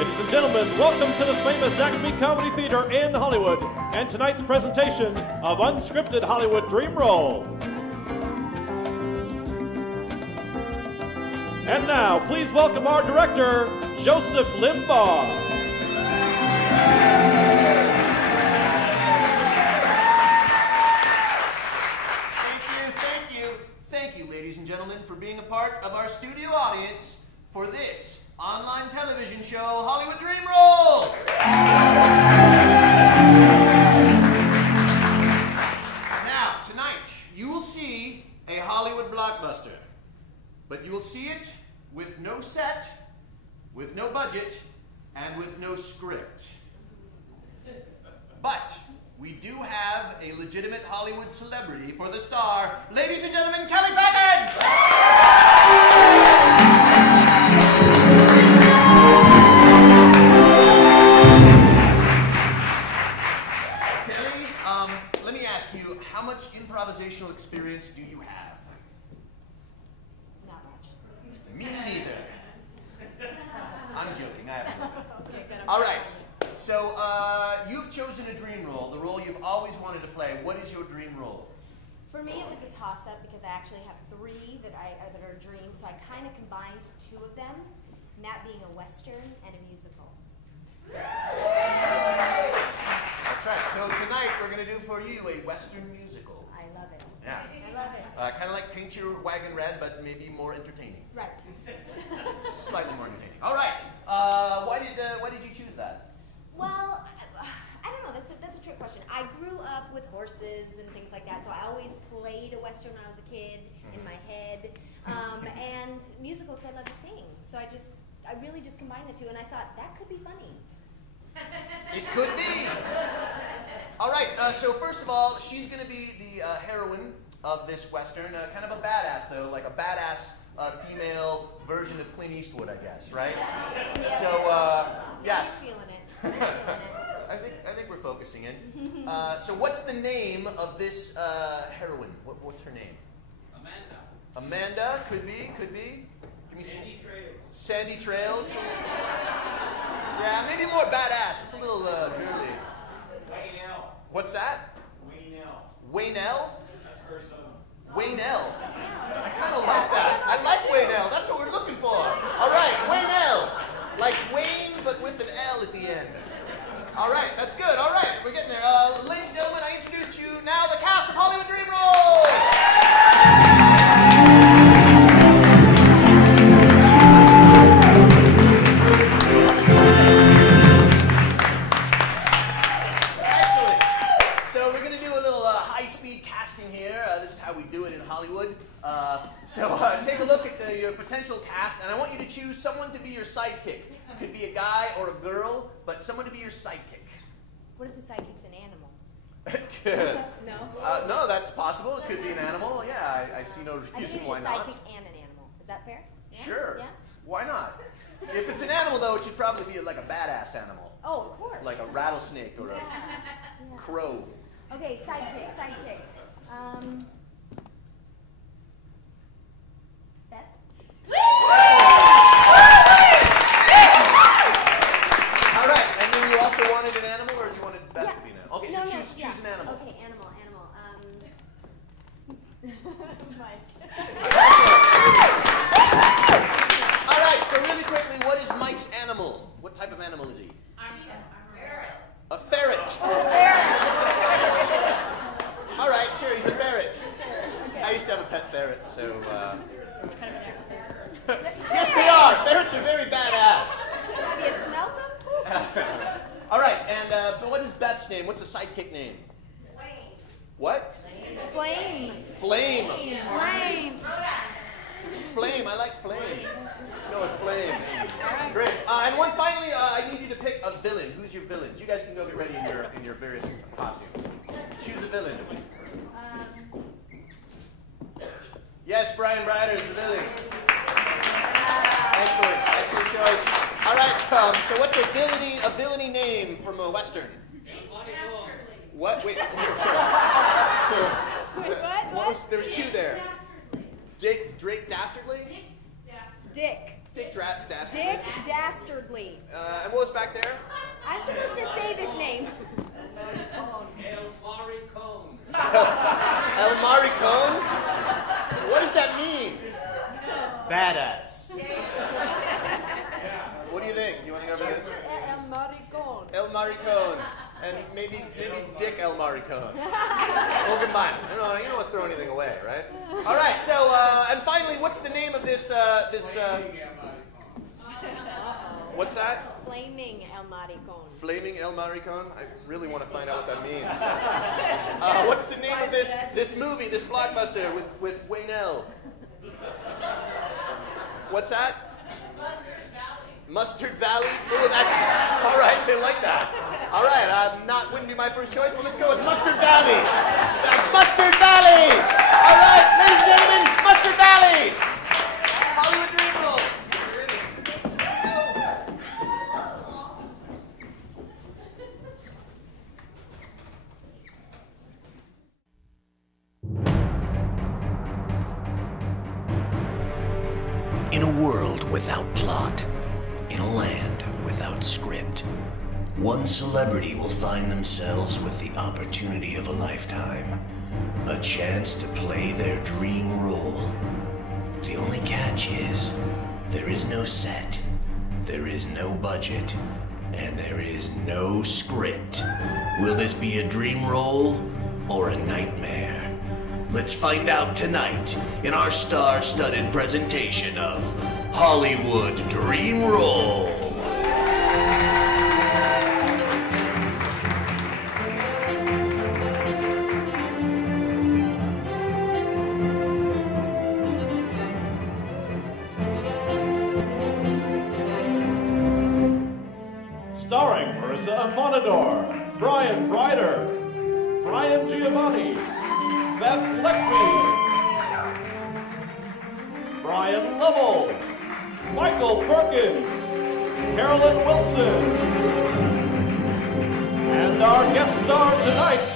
Ladies and gentlemen, welcome to the famous ACME Comedy Theater in Hollywood and tonight's presentation of Unscripted Hollywood Dream Roll. And now, please welcome our director, Joseph Limbaugh. Thank you, ladies and gentlemen, for being a part of our studio audience for this online television show, Hollywood Dream Roll! Now, tonight, you will see a Hollywood blockbuster, but you will see it with no set, with no budget, and with no script. But we do have a legitimate Hollywood celebrity for the star. Ladies and gentlemen, Kelly Packard! Kelly, let me ask you, how much improvisational experience do you have? Not much. Me neither. I'm joking, I have no. All right. So, you've chosen a dream role, the role you've always wanted to play. What is your dream role? For me, it was a toss-up because I actually have three that are dreams, so I kind of combined two of them, and that being a Western and a musical. That's right. So tonight we're going to do for you a Western musical. I love it. Yeah. I love it. Kind of like Paint Your Wagon Red, but maybe more entertaining. Right. Slightly more entertaining. All right. Why did you choose that? Well, I don't know. That's a trick question. I grew up with horses and things like that, so I always played a Western when I was a kid in my head. And musicals, I love to sing. So I really just combined the two, and I thought that could be funny. It could be. All right. So first of all, she's going to be the heroine of this Western. Kind of a badass, though, like a badass female version of Clint Eastwood, I guess, right? Yeah. So, yes. I'm feeling it. I'm feeling it. I think we're focusing in. So what's the name of this heroine? What's her name? Amanda, could be. Give me Sandy Trails. Yeah, maybe more badass. It's a little girly. Waynell. What's that? Waynell? That's her son. Waynell. I kind of like that. I like Waynell. That's what we're looking for. All right, Waynell. Like Wayne, but with an L at the end. All right, that's good. All right, we're getting there. Ladies and gentlemen, I introduce to you now the cast of Hollywood Dream Roll. Take a look at your potential cast, and I want you to choose someone to be your sidekick. Could be a guy or a girl, but someone to be your sidekick. What if the sidekick's an animal? Good. No? No, that's possible. It could be an animal. Yeah, I see no reason why not. I think it's a sidekick and an animal. Is that fair? Yeah? Sure. Yeah? Why not? If it's an animal, though, it should probably be like a badass animal. Oh, of course. Like a rattlesnake or a crow. Okay, sidekick. Beth? All right, and then you also wanted an animal, or you wanted Beth to be an animal? Okay, No, choose an animal. Okay, animal. Mike. All right, so really quickly, what is Mike's animal? What type of animal is he? A ferret. All right, sure, he's a ferret. Okay. I used to have a pet ferret, so... Kind of an expert. Yes, they are. Ferrets are very badass. Have you smelt them? All right, and what is Beth's name? What's a sidekick name? Flame. What? Flame. Flame. Flame. Flame. I like flame. Let's go with flame. Great. And one finally, I need you to pick a villain. Who's your villain? You guys can go get ready in your various costumes. Choose a villain. Yes, Bryan Breiter is the villain. Excellent choice. All right, so what's a villainy name from a Western? What? Wait. What? There was two there. Drake Dastardly? Dick. Dick Dastardly. Dick Dastardly. And what was back there? I'm supposed to say this name. El Maricone. El Maricone? What does that mean? Badass. What do you think? You want to go over there? El Maricón. El Maricone. And maybe Dick El Maricone. We'll combine them. You don't want to throw anything away, right? All right, so, and finally, what's the name of this, what's that? Flaming El Maricón. Flaming El Maricone? I really want to find out what that means. What's the name of this movie, this blockbuster with Wayne L? What's that? Mustard Valley? Oh, that's all right. They like that. All right, wouldn't be my first choice, but let's go with Mustard Valley. Mustard Valley. All right, ladies and gentlemen, Mustard Valley. Hollywood Dream Roll. In a world without plot, in a land without script, one celebrity will find themselves with the opportunity of a lifetime, a chance to play their dream role. The only catch is, there is no set, there is no budget, and there is no script. Will this be a dream role or a nightmare? Let's find out tonight in our star-studded presentation of Hollywood Dream Roll. Starring Marissa Afonador, Bryan Breiter, Bryan Giovanni, Beth Leckbee, Bryan Lovell, Michael Perkins, Carolyn Wilson, and our guest star tonight,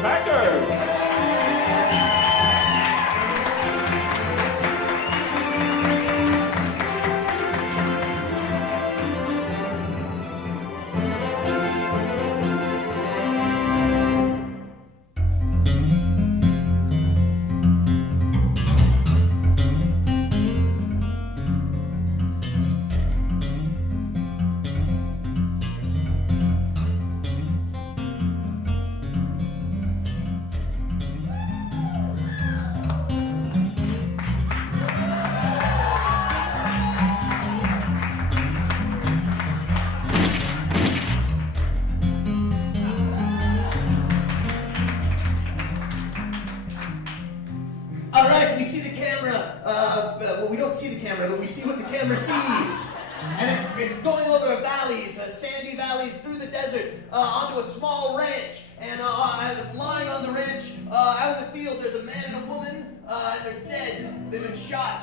Packard. But we see what the camera sees. And it's going over valleys, sandy valleys, through the desert, onto a small ranch. And lying on the ranch, out in the field, there's a man and a woman, and they're dead. They've been shot.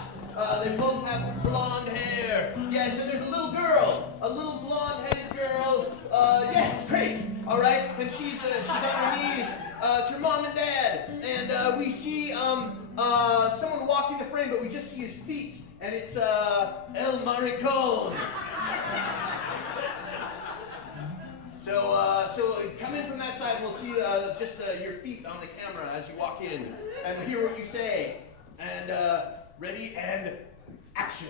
They both have blonde hair. Yes, and there's a little girl, a little blonde-headed girl. Yeah, it's great. All right, and she's on her knees. It's her mom and dad, and we see someone walking the frame, but we just see his feet, and it's El Maricone. So come in from that side, and we'll see just your feet on the camera as you walk in, and hear what you say. And ready and action.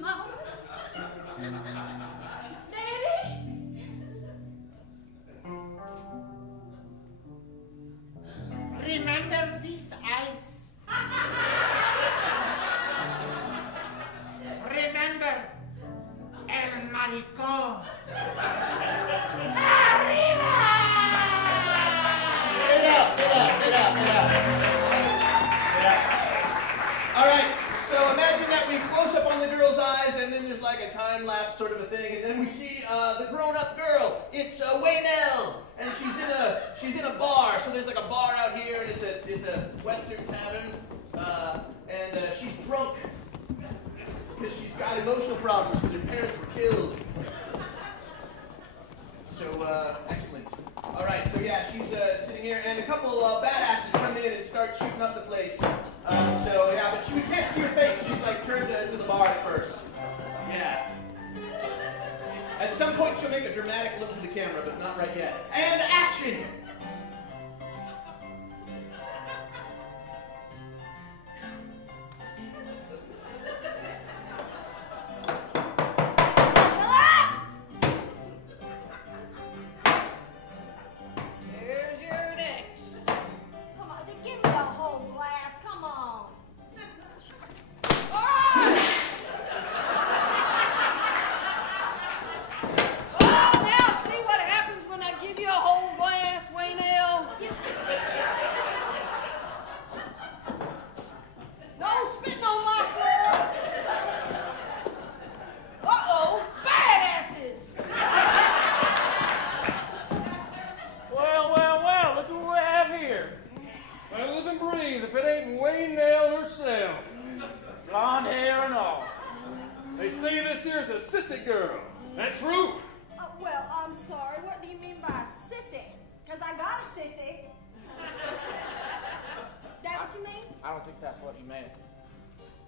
Mom. Daddy. Remember these eyes. Remember El Maricón. Arriba! Get up. All right, so imagine that we close up on the girl's eyes, and then there's like a time-lapse sort of a thing, and then we see the grown-up girl. It's Waynell, and she's in a bar. So there's like a bar out here, and it's a Western tavern, and she's drunk because she's got emotional problems because her parents were killed. So excellent. All right, so yeah, she's sitting here, and a couple badasses come in and start shooting up the place. So bar at first. Yeah. At some point, she'll make a dramatic look to the camera, but not right yet. And action! Here's your next. Come on, just give me a whole glass. Come on. Oh, now see what happens when I give you a whole glass, Waynell? No spitting on my floor. Uh-oh, badasses. Well, look who we have here. I live and breathe if it ain't Waynell herself. Blonde hair and all. They say this here's a sissy girl. That true? Well, I'm sorry. What do you mean by sissy? Because I got a sissy. That what you mean? I don't think that's what he meant.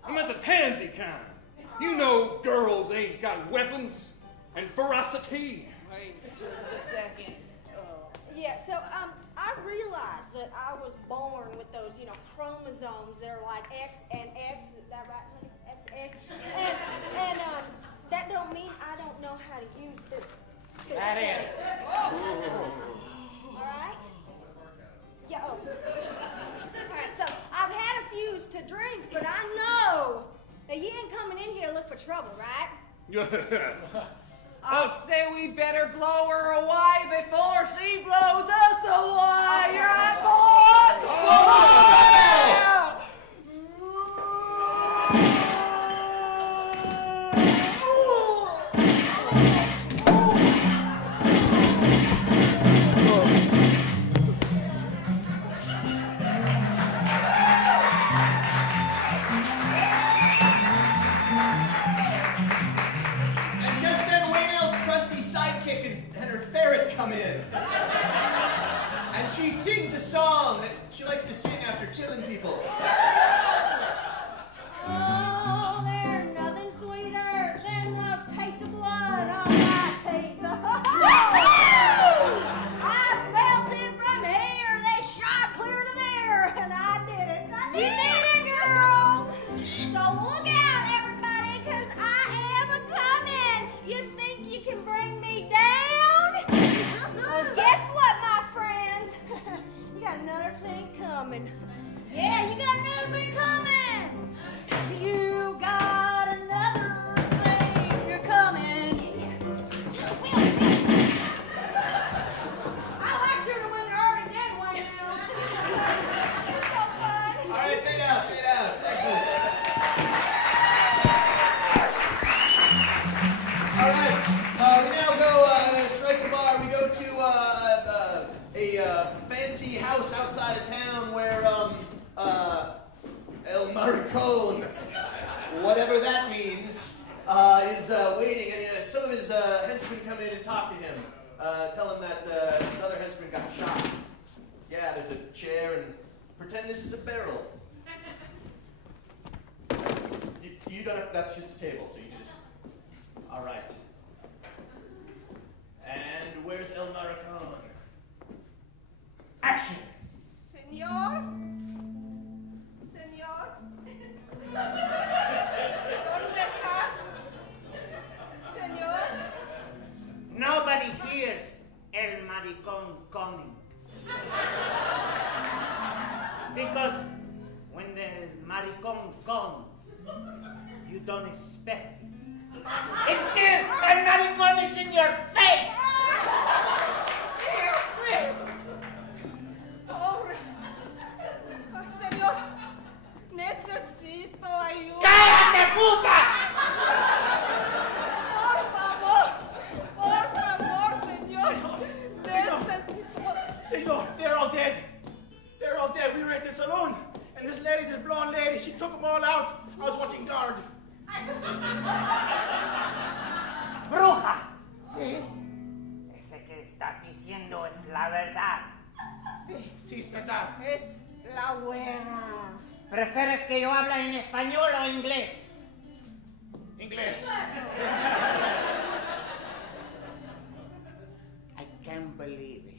I meant the pansy kind. You know girls ain't got weapons and ferocity. Wait just a second. Yeah, so I realized that I was born with those, chromosomes that are like X and X. Is that right, honey? XX. And that don't mean I don't know how to use this That thing. in. All right? Yeah, oh. All right, so I've had a fuse to drink, but I know that you ain't coming in here to look for trouble, right? I'll say we better blow her away before she blows us away, right, boys? Yeah! And just then, Waynell's trusty sidekick and her ferret come in. And she sings a song that she likes to sing after killing people. Oh, there's nothing sweeter than the taste of blood on my teeth. I felt it from here. They shot clear to there, and I did it. You did it, girl. So look out, everybody, because I am a-coming. You think you can bring me down? Well, guess what, my friends? You got another thing coming. Yeah, you got another thing coming. You got another thing you're coming. I like shooting when they're already dead, Waynell. It's so fun. All right, fade out. Excellent. All right, we now go strike the bar. We go to a fancy house outside of town where El Maricón, whatever that means, is waiting, and some of his henchmen come in and talk to him, tell him that his other henchman got shot. Yeah, there's a chair, and pretend this is a barrel. You don't have, that's just a table, so you can just, all right. And where's El Maricón? Action! Señor? ¿Dónde estás? Señor? Nobody hears El Maricón coming. Because when the Maricón comes, you don't expect it. Until El Maricón is in your face! Oh, señor, necesito ayuda. ¡Cállate, puta! Por favor, señor. Necesito. Senor, they're all dead. They're all dead. We were at the saloon, and this lady, this blonde lady, she took them all out. I was watching guard. ¡Bruja! Sí. Ese que estás diciendo es la verdad. Sí, es verdad. Es la güera. ¿Prefieres que yo hable en español o inglés? English. I can't believe it.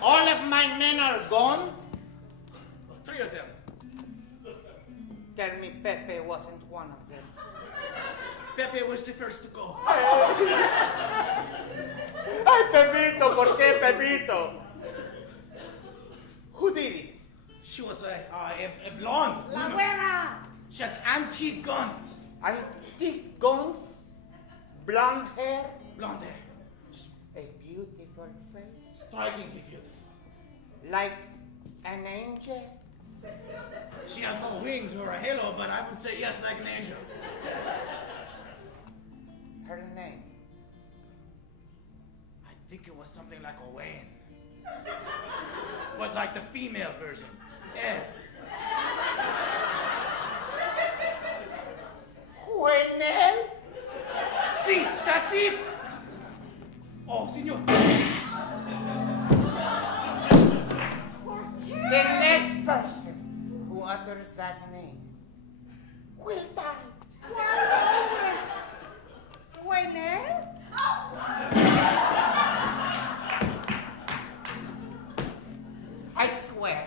All of my men are gone? 3 of them. Tell me Pepe wasn't one of them. Pepe was the first to go. Ay, Pepito, ¿por qué Pepito? Who did this? She was a blonde. La güera. She had antique guns. Antique guns? Blonde hair? Blonde hair. A beautiful face? Strikingly beautiful. Like an angel? She had no wings or a halo, but I would say yes, like an angel. Her name? I think it was something like Owain. But like the female version. Yeah. Juenel? See, that's it! Oh, senor. The next person who utters that name will die. Juenel? I swear,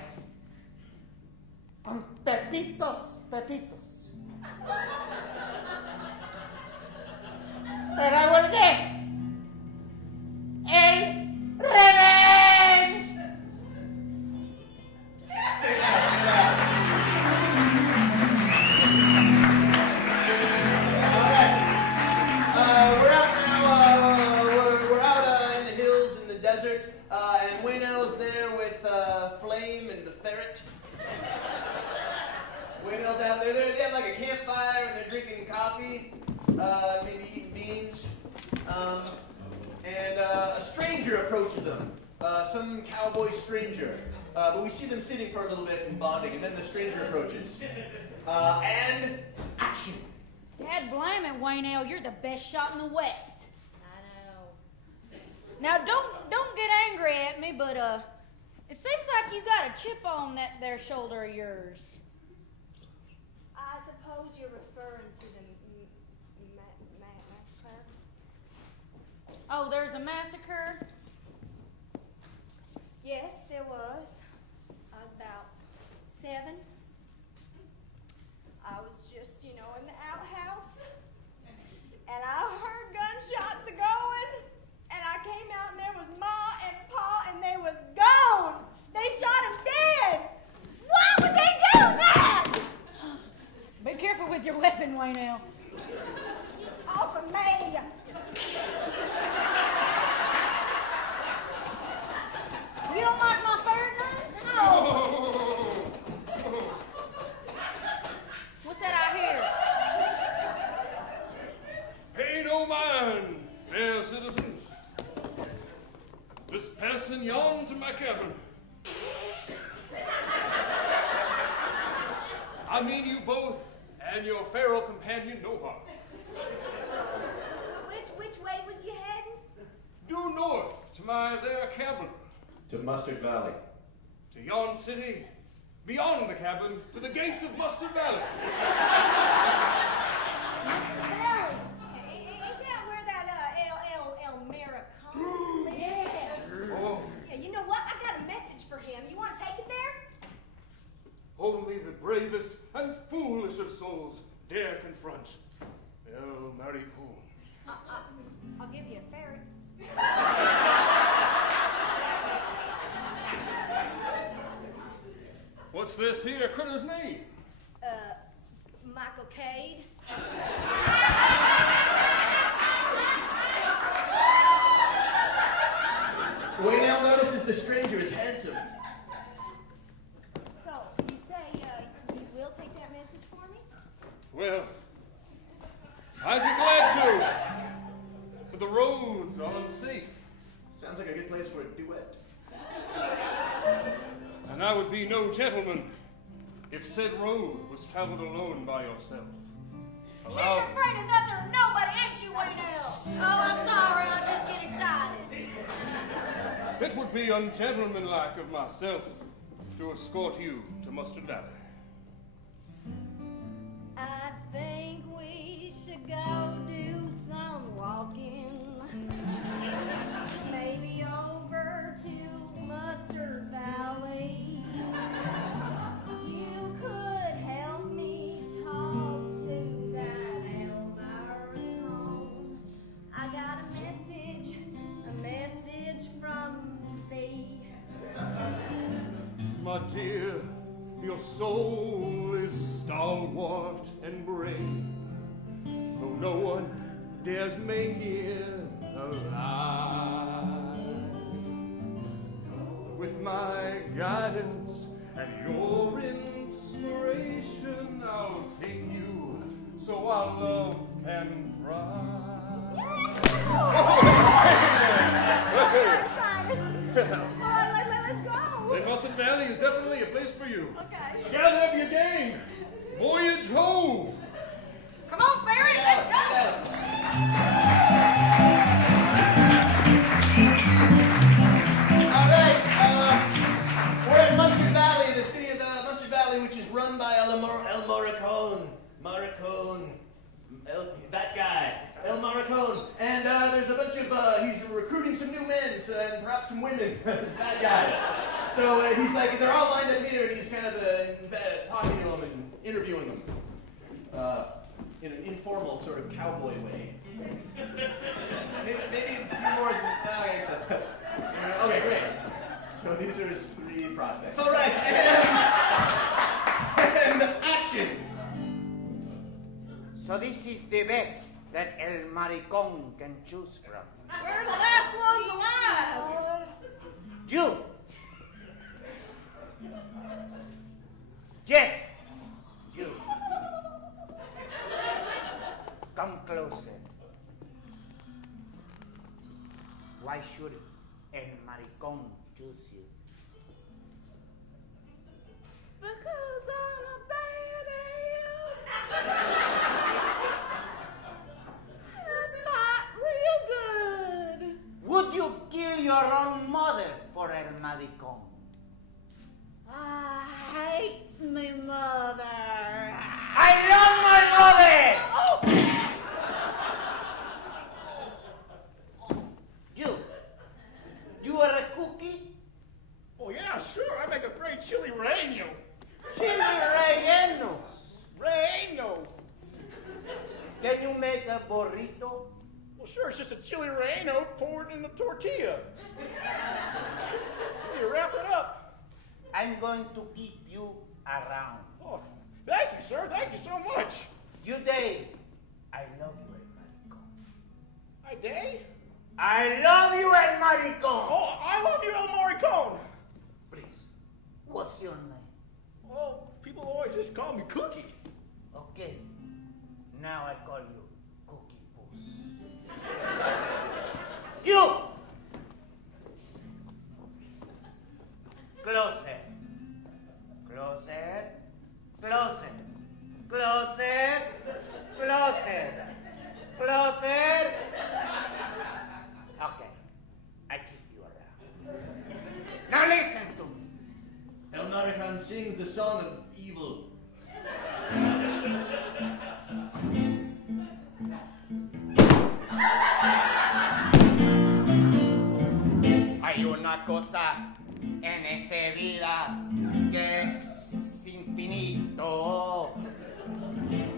on Pepitos, that I will get el revenge. We're out now. We're out in the hills in the desert, and Waynell's there with Flame and the ferret. Waynell's out there. They have like a campfire and they're drinking coffee, maybe eating beans. And a stranger approaches them. Some cowboy stranger. But we see them sitting for a little bit and bonding, and then the stranger approaches. And action. Dad blam it, Waynell. You're the best shot in the West. I know. Now, don't get angry at me, but it seems like you got a chip on that there shoulder of yours. I suppose you're referring to the massacre. Oh, there's a massacre? Yes, there was. I was about 7. I was just, in the outhouse, and I heard gunshots a-going, and I came out and there was Ma and Pa, and they was gone. They shot him dead. Why would they do that? Be careful with your weapon, Waynell. Keep off of me. You don't like my ferret name? No. What's that I hear? Pay no mind, fair citizens. Just passing yon to my cabin. I mean you both and your feral companion no harm. Which way was you heading? Due north to my there cabin. To Mustard Valley. To yon city, beyond the cabin, to the gates of Mustard Valley. Valley. Ain't that where that El Maricon lives? Oh, Yeah, you know what? I got a message for him. You want to take it there? only the bravest and foolish of souls dare confront El Maricon. I'll give you a ferret. What's this here critter's name? Michael Cade. Waynell notices the stranger is handsome. So, you say you will take that message for me? Well, I'd be glad to, but the roads are unsafe, Sounds like a good place for a duet. and I would be no gentleman if said road was traveled alone by yourself. She ain't afraid of nothing or nobody, ain't you, Waynell? Oh, I'm sorry. I just get excited. It would be ungentlemanlike of myself to escort you to Mustard Valley. I think we should go do some walking. Maybe over to Mustard Valley. You could help me talk to that Elmira Cone. I got a message from thee. My dear, your soul is stalwart and brave, though no one dares make it alive. With my guidance and your inspiration, I'll take you so our love can thrive. Let's go. The Mustard Valley is definitely a place for you. Okay. Gather up your gang. Voyage home. Come on, Ferry, let's go. All right, we're in Mustard Valley, the city of Mustard Valley, which is run by El Morricone. That guy, El Morricone. And there's a bunch of, he's recruiting some new men and perhaps some women, bad guys. So he's like, they're all lined up here, and he's kind of talking to them and interviewing them in an informal sort of cowboy way. Maybe a few more than, I guess that's okay, great. So these are his 3 prospects. All right, and action. So this is the best that El Maricón can choose from. We're the last ones alive. You. Yes. You. Come closer. Why should El Maricón choose you? Because I'm a badass. And I'm not real good. Would you kill your own mother for El Maricón? I hate me mother. I love my mother! Oh! You are a cookie? Oh, yeah, sure. I make a great chili relleno. Chili rellenos. Relleno. Can you make a burrito? Well, sure. It's just a chili relleno poured in a tortilla. You wrap it up. I'm going to keep you around. Oh, thank you, sir. Thank you so much. You day. I love you, El Maricón. I day? I love you, El Maricón. Oh, I love you, El Morricone. Please, what's your name? Oh, people always just call me Cookie. Okay, now I call you Cookie Puss. You! Closer. Closer. Closer. Closer. Closer. Closer. Okay, I keep you around. Now listen to me. El Morricone sings the song of evil. Hay una cosa en esa vida que es infinito.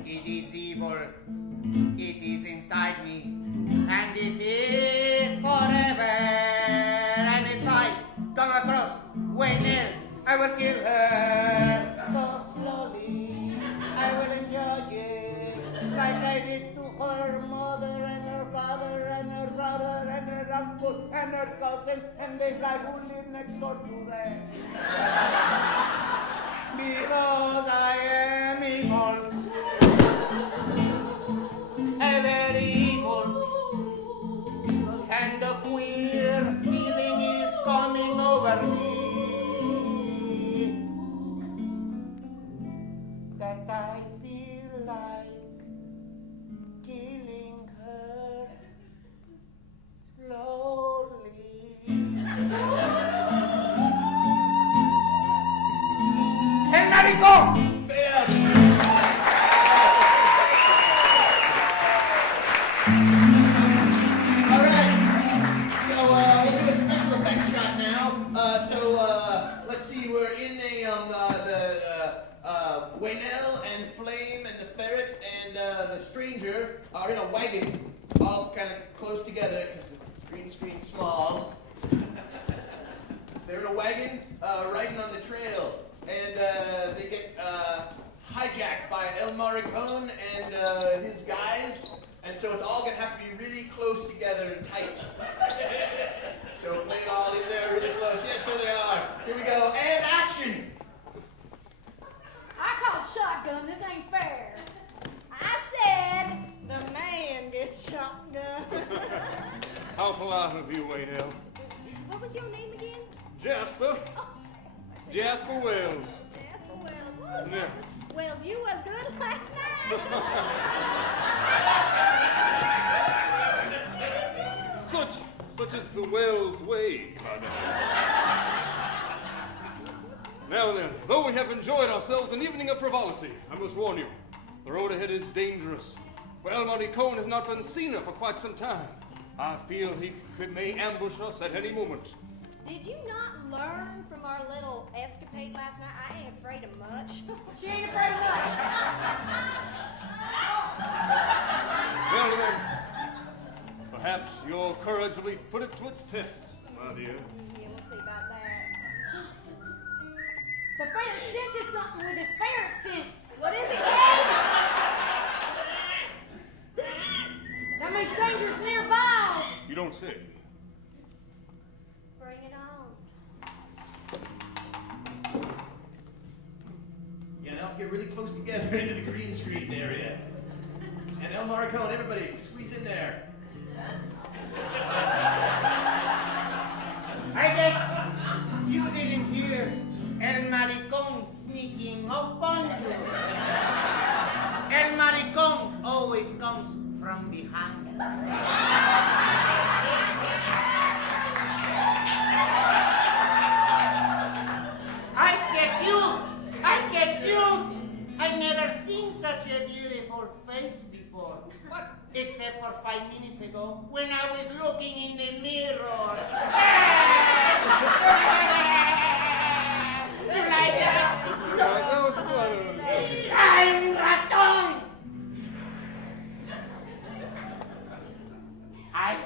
It is evil. It is inside me. And it is forever. And if I come across Waynell, I will kill her. So slowly, I will enjoy it. Like I did to her mother and her father and her brother and her uncle and her cousin and the guy who lived next door to them. Because I am evil. Ever evil. And the queer feeling is coming over me. That I feel like killing her slowly. ¡El maricón! Waynell and Flame and the ferret and the stranger are in a wagon, all kind of close together because the green screen's small. They're in a wagon riding on the trail, and they get hijacked by El Maricon and his guys, and so it's all going to have to be really close together and tight. So play it all in there really close. Yes, there they are. Here we go, and action! I call shotgun. This ain't fair. I said the man gets shotgun. How polite of you, Waynell. What was your name again? Jasper. Oh, Jasper Wells. Jasper Wells. Woo, Yeah. Wells, you was good last night. Such is the Wells way, madam. Now then, though we have enjoyed ourselves an evening of frivolity, I must warn you, the road ahead is dangerous. For El Maricon has not been seen for quite some time. I feel he may ambush us at any moment. Did you not learn from our little escapade last night? I ain't afraid of much. She ain't afraid of much. Well then, perhaps your courage will be put it to its test, my dear. Yeah, we'll see about that. The ferret senses something with his ferret sense. What is it, Kate? That means danger's nearby. You don't say. Bring it on. Yeah, now have to get really close together into the green screen area. And El Maricon, everybody, squeeze in there. I guess you didn't hear El Maricon sneaking up on you. El Maricon always comes from behind. I get cute! I've never seen such a beautiful face before. Except for 5 minutes ago when I was looking in the mirror. You like that? I'm Raton! I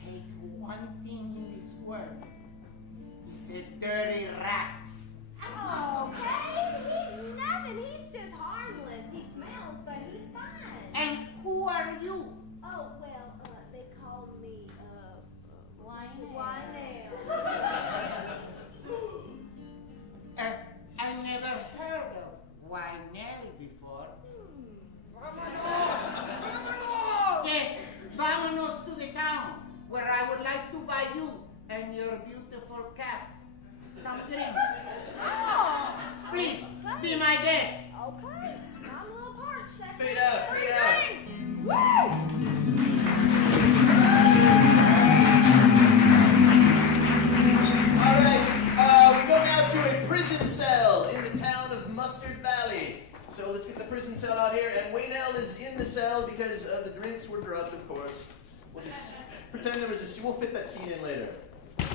hate one thing in this world. It's a dirty rat. Oh, Kate, he's nothing. He's just harmless. He smells, but he's fine. And who are you? Oh, well, they call me, Waynell. I never heard of Waynell before. Yes, vámonos to the town, where I would like to buy you and your beautiful cat some drinks. Oh, Please, be my guest. okay. I'm a little parched. Fade out, fade out. Thanks. Woo! All right, we go now to a prison cell in the town of Mustard Valley. So let's get the prison cell out here, and Waynell is in the cell because the drinks were drugged, of course. We'll just pretend there was we'll fit that scene in later.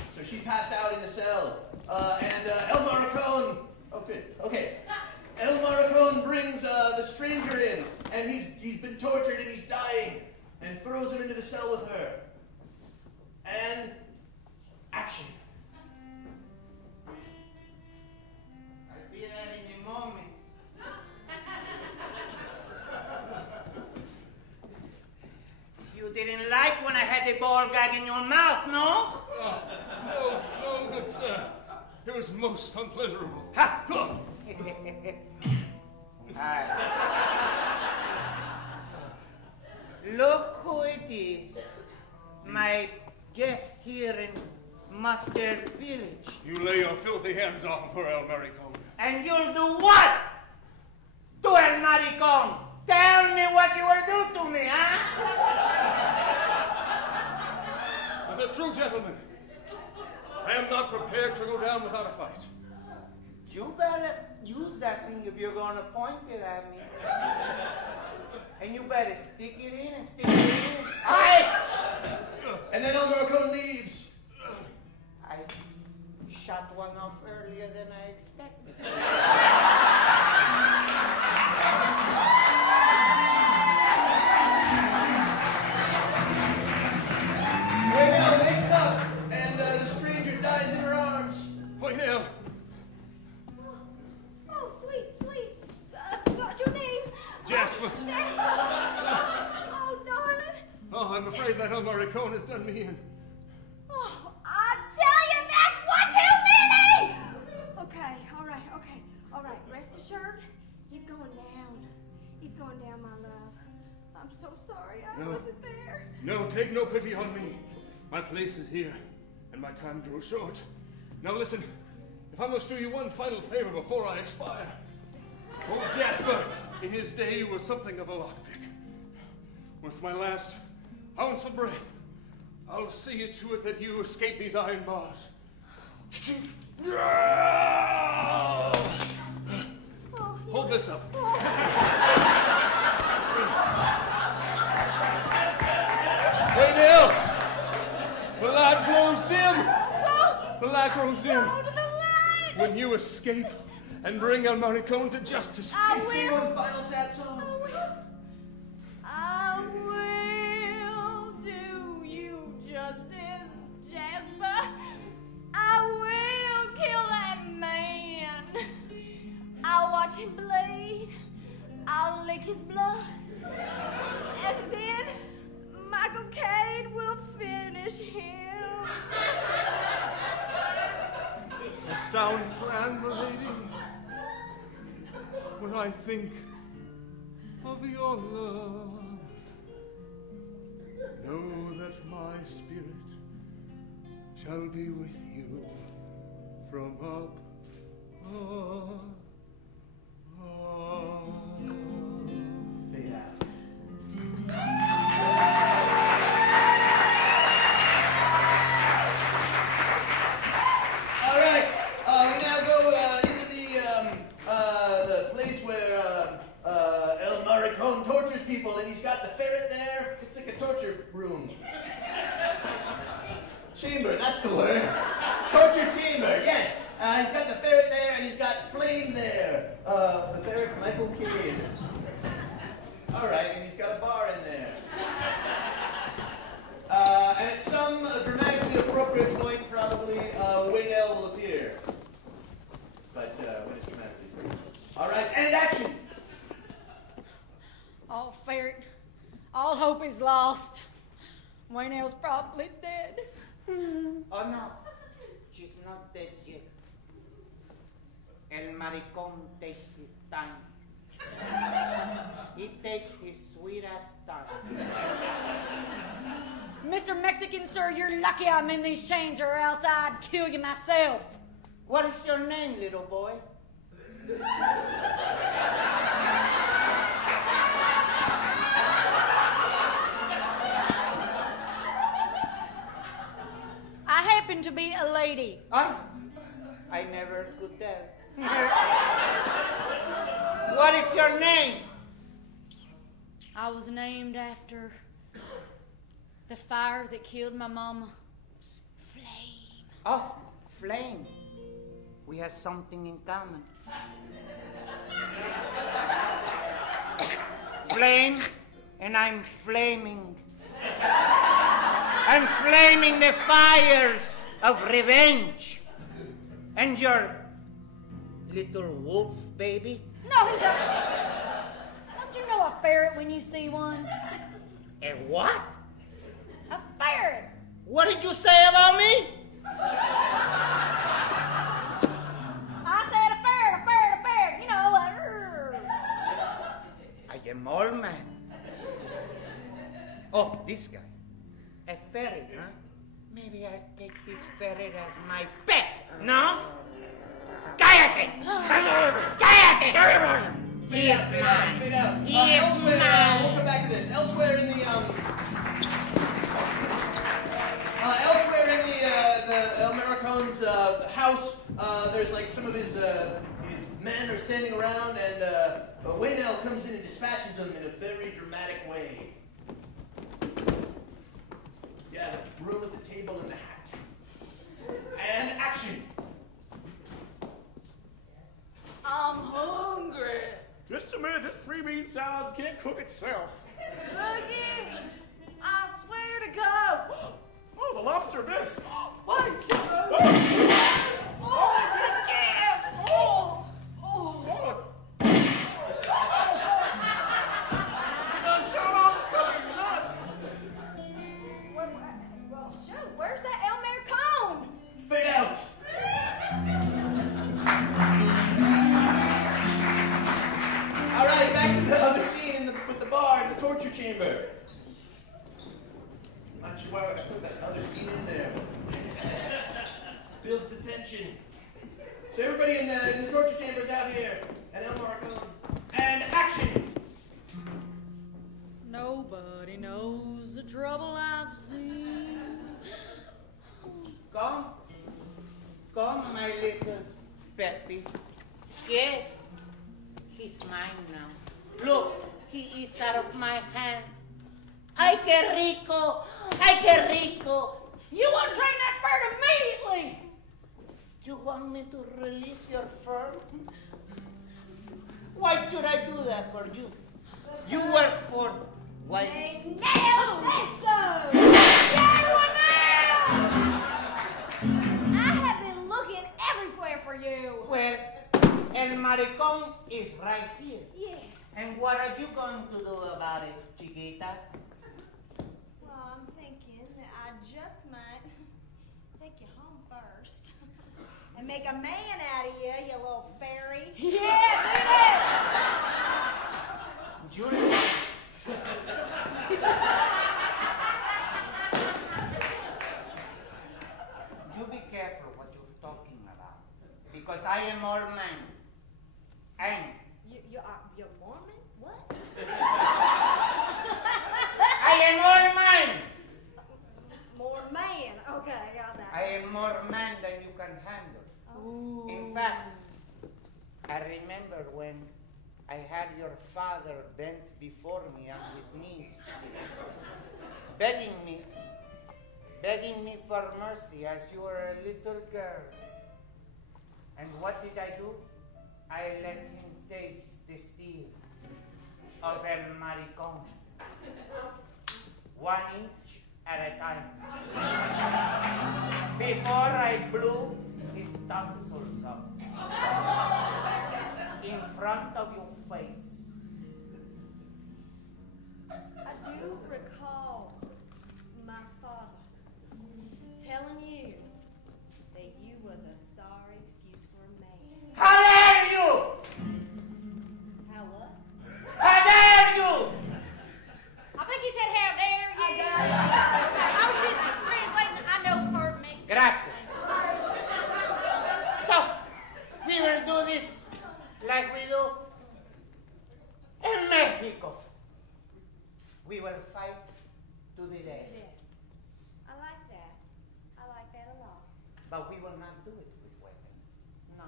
So she's passed out in the cell, and El Maricon, oh good, okay. El Maricon brings the stranger in, and he's been tortured and he's dying, and throws him into the cell with her. And action. I'll be there in a moment. You didn't like when I had the ball gag in your mouth, no? No, good sir. It was most unpleasurable. Ha! Look who it is. My guest here in Mustard Village. You lay your filthy hands off of her, El Maricon. And you'll do what? To El Maricon. Tell me what you will do to me, huh? Is it true, gentlemen? I am not prepared to go down without a fight. You better use that thing if you're gonna point it at me. And you better stick it in and stick it in. Aye! And then El Maricon leaves. I shot one off earlier than I expected. Jasper. Jasper! Oh, darling. Oh, I'm afraid that Elmira Cohn has done me in. Oh, I tell you, that's one too many! Okay, all right. Rest assured, he's going down. He's going down, my love. I'm so sorry I wasn't there. No, take no pity on me. My place is here, and my time grows short. Now listen, if I must do you one final favor before I expire. Old Jasper, in his day, was something of a lockpick. With my last ounce of breath, I'll see it to it that you escape these iron bars. Hold this up. Hey, Nell! The light grows dim. The light grows dim. When you escape and bring Elmira Cohn to justice. I Sing one final sad song. I will do you justice, Jasper. I will kill that man. I'll watch him bleed. I'll lick his blood. And then Michael Cade will finish him. A sound plan, milady. When I think of your love, know that my spirit shall be with you from up. Fade out. All right, we now go into the place where Elmira Cohn tortures people, and he's got the ferret there. It's like a torture room. Chamber, that's the word. Torture chamber, yes. He's got the ferret there, and he's got Flame there. The ferret, Michael Cade. All right, and he's got a bar in there. And at some dramatically appropriate point, probably, Wayne L will appear. But when it's dramatically appropriate. All right, and action! Oh, ferret, all hope is lost. Waynell's probably dead. Oh no, she's not dead yet. El maricón takes his time. He takes his sweet ass time. Mr. Mexican, sir, you're lucky I'm in these chains or else I'd kill you myself. What is your name, little boy? I happen to be a lady. I never could tell. What is your name? I was named after the fire that killed my mama. Flame. Oh, Flame. We have something in common. Flame, and I'm flaming. I'm flaming the fires of revenge. And your little wolf baby? No, he's a... Don't you know a ferret when you see one? A what? A ferret. What did you say about me? I said a ferret. You know, I am old man. Oh, this guy. A ferret, huh? Maybe I'll take this ferret as my pet, no? ¡Cállate! ¡Cállate! Fade out. Elsewhere, we'll come back to this. Elsewhere in the Elmira Cohn's house, there's like some of his men are standing around, and Wayne L comes in and dispatches them in a very dramatic way. Yeah, the broom at the table and the hat. And action. I'm hungry. Just a minute, this 3-bean salad can't cook itself. Again, I swear to God. Oh, the lobster bisque. What? chamber. I'm not sure why I put that other scene in there. Builds the tension. So everybody in the torture chambers out here. And Elmar, come on. And action! Nobody knows the trouble I've seen. Come, my little Peppy. Yes, he's mine now. Look, he eats out of my hand. Ay, qué rico! Ay, qué rico! You want to train that bird immediately! You want me to release your fur? Why should I do that for you? You work for white. Nail says so! I have been looking everywhere for you. Well, el maricón is right here. Yeah. And what are you going to do about it, chiquita? Well, I'm thinking that I just might take you home first and make a man out of you, you little fairy. Yeah, do that! Julie. You be careful what you're talking about, because I am all man. And You're Mormon? What? I am all man. More man. Okay, got that. I am more man than you can handle. Ooh. In fact, I remember when I had your father bent before me on his knees, begging me for mercy as you were a little girl. And what did I do? I let him taste the steel of El Maricón, 1 inch at a time, before I blew his tonsils off in front of your face. I do recall my father telling you that you was a sorry excuse for a man. How dare you! How what? How dare you! I think he said, how dare you? I got it. I was just translating. I know part makes Gracias. So, we will do this like we do in Mexico. We will fight to the death. Yes. I like that. I like that a lot. But we will not do it with weapons. No.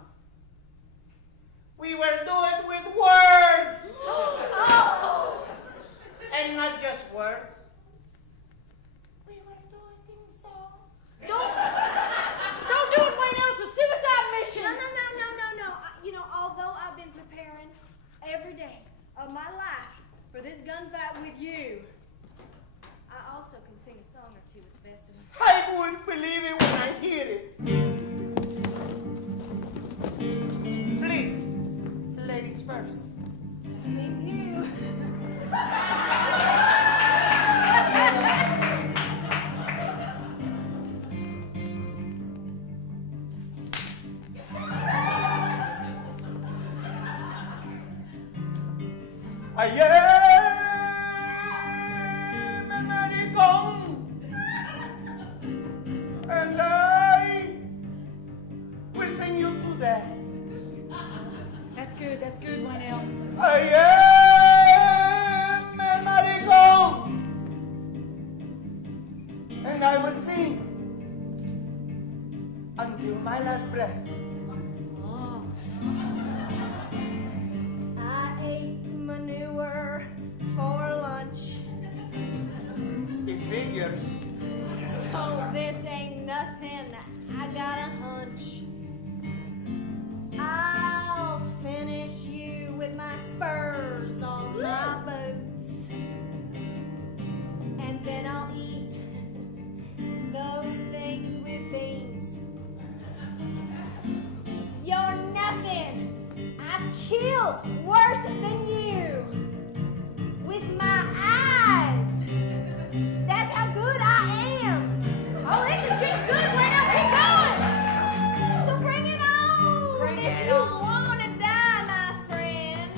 We will do it with words! Oh! And not just words. We will do it in song. Don't do it, Wayne. It's a suicide mission. No. You know, although I've been preparing every day of my life for this gunfight with you, I also can sing a song or two with the best of them. I wouldn't believe it when I hear it. Please, ladies first. Me too. I am a maricón, and I will send you to death. That's good, Wayne. I am a maricón, and I will sing until my last breath. Oh. I ate manure for lunch, It figures. so this ain't nothing. I got a hunch. I'll finish you with my spurs on my boots, and then I'll eat those things with beans. You're nothing. I kill worse than you with my eyes. That's how good I am. Oh, this is getting good, Wayne. Keep going. So bring it on. Bring if it you on. want to die, my friend.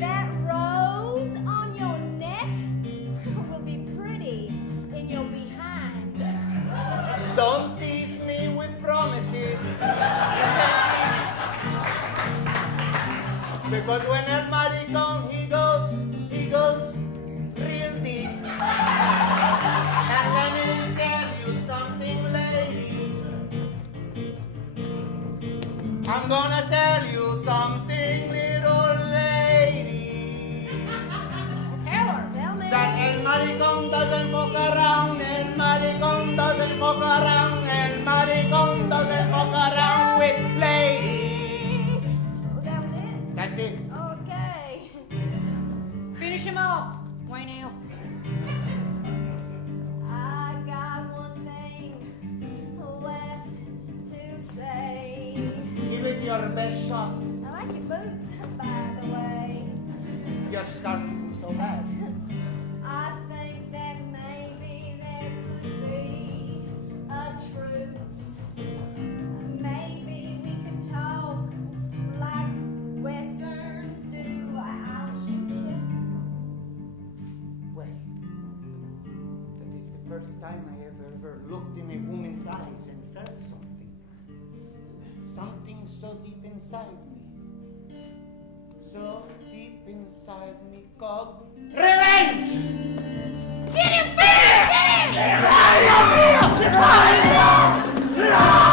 That rose on Don't tease me with promises. Because when el maricón, he goes real deep. And let me tell you something, lady. I'm gonna tell you something, little lady. Tell her. Tell me. That el maricón doesn't fuck around, el maricón doesn't fuck around, el maricón doesn't fuck around with ladies. Oh, that was it? That's it. Okay. Finish him off, Wayne. I got one thing left to say. Give it your best shot. I like your boots, by the way. Your scarf isn't so bad. I think that maybe there could be a truce. Maybe we could talk like Westerns do. I'll shoot you. Well, that is the first time I have ever looked in a woman's eyes and felt something. Something so deep inside me. So deep inside me called revenge! Get him, Get him! Get him!